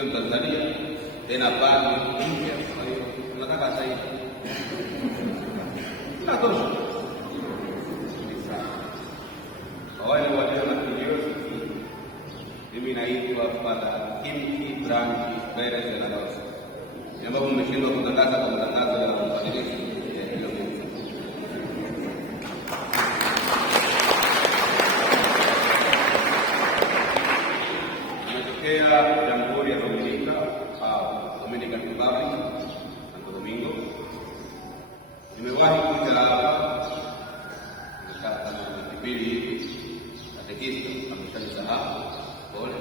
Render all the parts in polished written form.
sio Mtanzania tena bado mpya. Kwa hiyo tunataka sasa hivi natosha wale walio na curiosity. Mimi naitwa Father Kimki Branch Perez na Rosa, ambapo mmeshindwa kutangaza kwa matangazo ya mabadiliko Jamhuri ya Dominika au Dominican Republic Santo Domingo. Nimewahi kuja hapa kama kipindi hivi katekista ameshanisahau pole.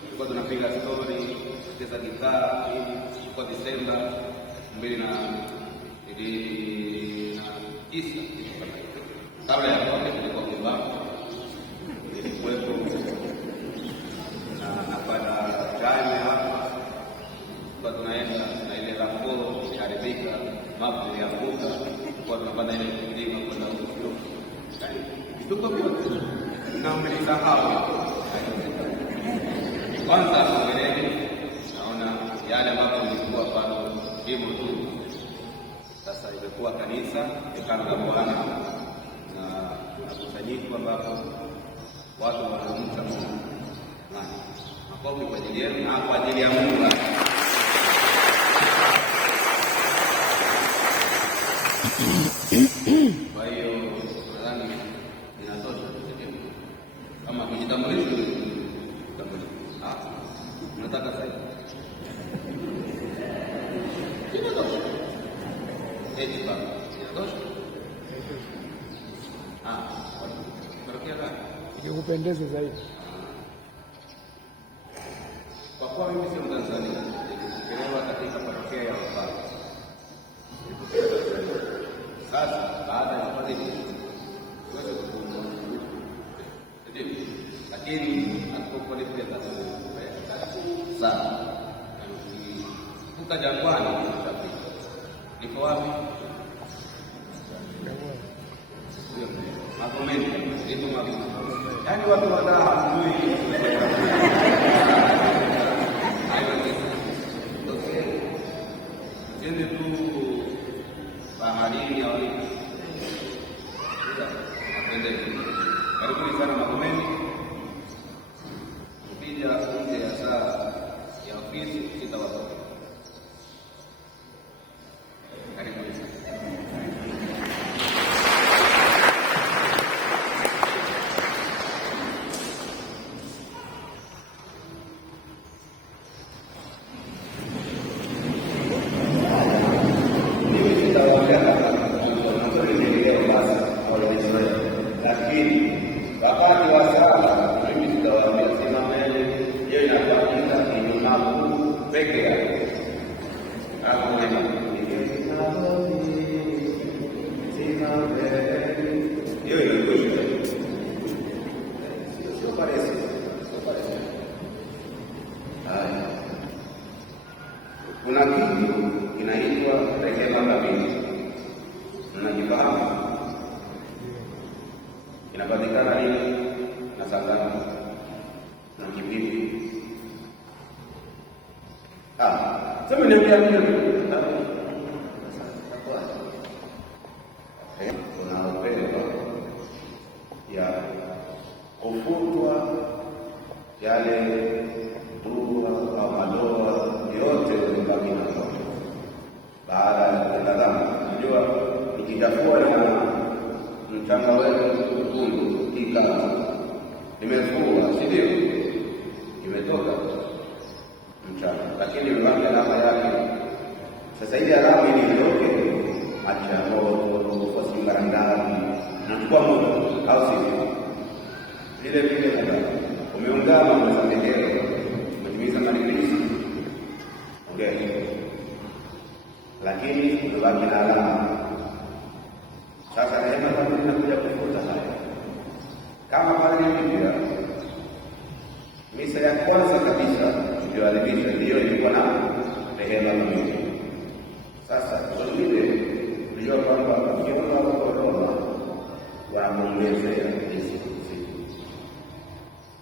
Tulikuwa tunapiga story, kucheza gitaa hivi kwa Desemba 2009. Kabla ya hapo tulikuwa kibao nilikuwepo napata chai hapa kwa tunaenda na ile rambo iharibika, mapu yalianguka, kwa tunapanda ile kilima kwenda huko. Vituko vyote na mmenisahau. Kwanza mbeleni naona yale mambo yalikuwa bado himo tu. Sasa imekuwa kanisa, hekalu la Bwana, na tunakusanyika ambapo watu wanamcha Mungu. Makofi kwa ajili yenu na kwa ajili ya Mungu. Kwa hiyo nadhani ninatosha kama kujitambulisha. Nataka sasa inatosha. Eti baba inatosha. Ikikupendeza zaidi. Kwa kuwa mimi sio Mtanzania, nilipokelewa katika parokia ya Wapare. Sasa baada ya Wapare tuweze kufunga. Lakini hatuko pale sana. Kutoka jangwani niko wapi? Magomeni, ndio Magomeni. Yaani watu wadaa mjui. Sende tu baharini au nini? Karibuni sana Magomeni. Kupiga nje ya saa ya ofisi sitawatoka. Karibuni sana. Kuna kitu kinaitwa rehema kamili. Mnajifahamu? Inapatikana nini na sasa na kivipi? Sema niambia mimi. Kuna upendo ya kufutwa yale dua au madoa yote yaliyobaki nayo baada ya dhambi. Unajua nikitafua na mchanga wetu mkundu kika nimefua, si ndio? Imetoka mchanga, lakini imebaki alama yake. Sasa hivi alama ili itoke, acha moto kwa singara ndani na kwa moto au sivyo? Vile vile kama umeungama msamaha, umetimiza marekebisho. Okay. Lakini kubaki na alama. Sasa neema kama inakuja kufuta haya. Kama pale Biblia misa ya kwanza kabisa iliyoadhimishwa ndiyo ilikuwa na rehema kamili. Sasa tulile ndio kwamba ukiona Roma wanamuongezea Yesu.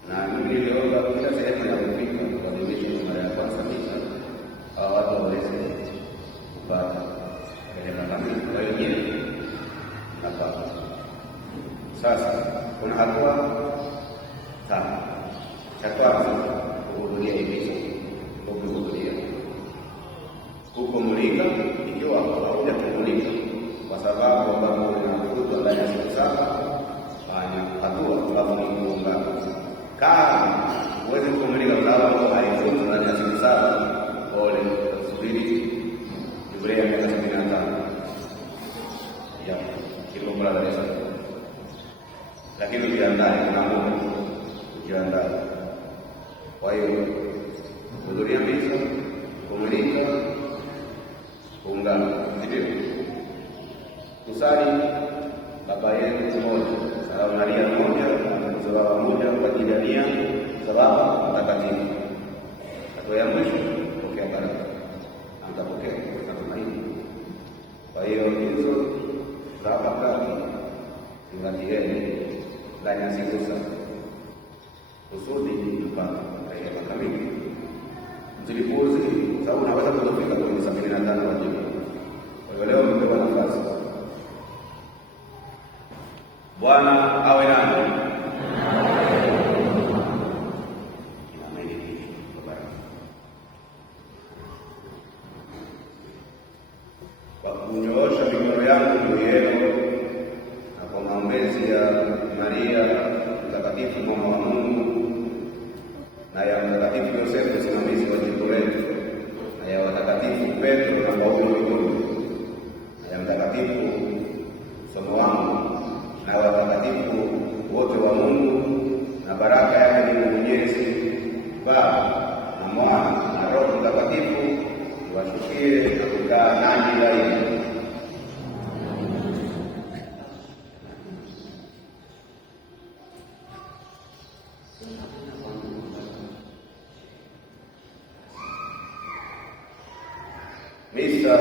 Na mimi niliomba kila sehemu ya kufika kuadhimisha mara ya kwanza kusali Baba yetu mmoja, Salamu Maria moja, za Baba moja kwa ajili ya nia za Baba Mtakatifu. Hatua ya mwisho pokea baraka, atapokea kwa tumaini. Kwa hiyo hizo za wakati zingatieni ndani ya siku sasa, kusudi mpaka rehema kamili. Msilipuuze, sababu unaweza kufika kwenye 75 wa juu. Kwa hiyo leo mmepewa nafasi. Bwana awe nanyi. Kwa kunyoosha mikono yangu juu yenu na kwa maombezi ya Maria Mtakatifu mama wa Mungu na ya Mtakatifu Yosefu msimamizi wa jimbo letu na ya watakatifu Petro na Paulo mitume na ya Mtakatifu somo wangu na watakatifu wote wa Mungu, na baraka yake ni Mwenyezi Baba na Mwana na Roho Mtakatifu iwashukie na kukaa nanyi daima. Misa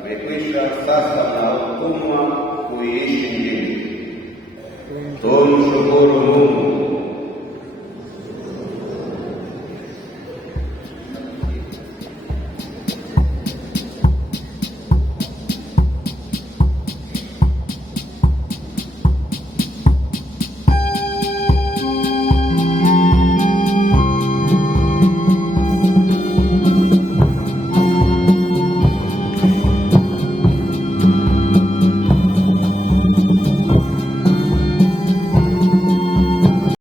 imekwisha, sasa mnahukumwa kuiishi Injili. Tumshukuru Mungu.